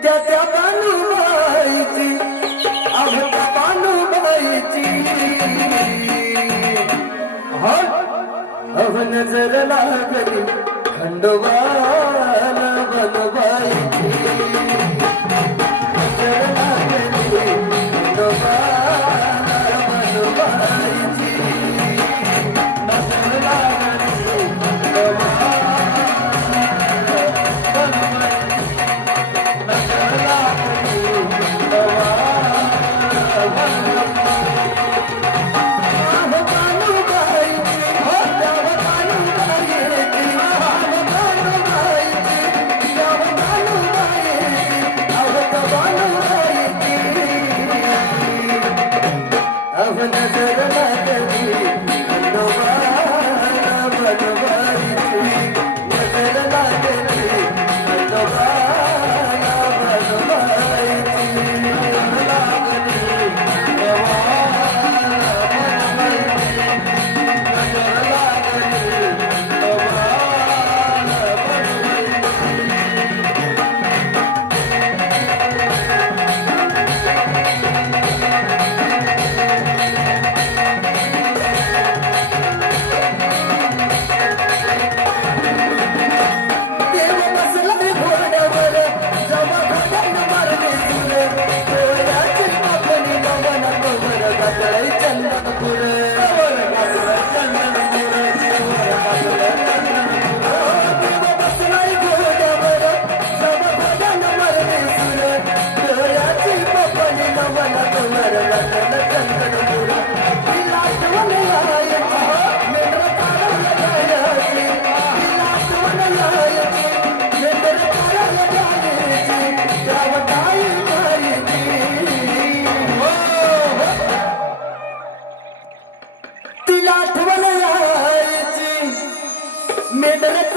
جتيا پانو وئيچي آو پانو ಮರಣದಲ್ಲಿ लावले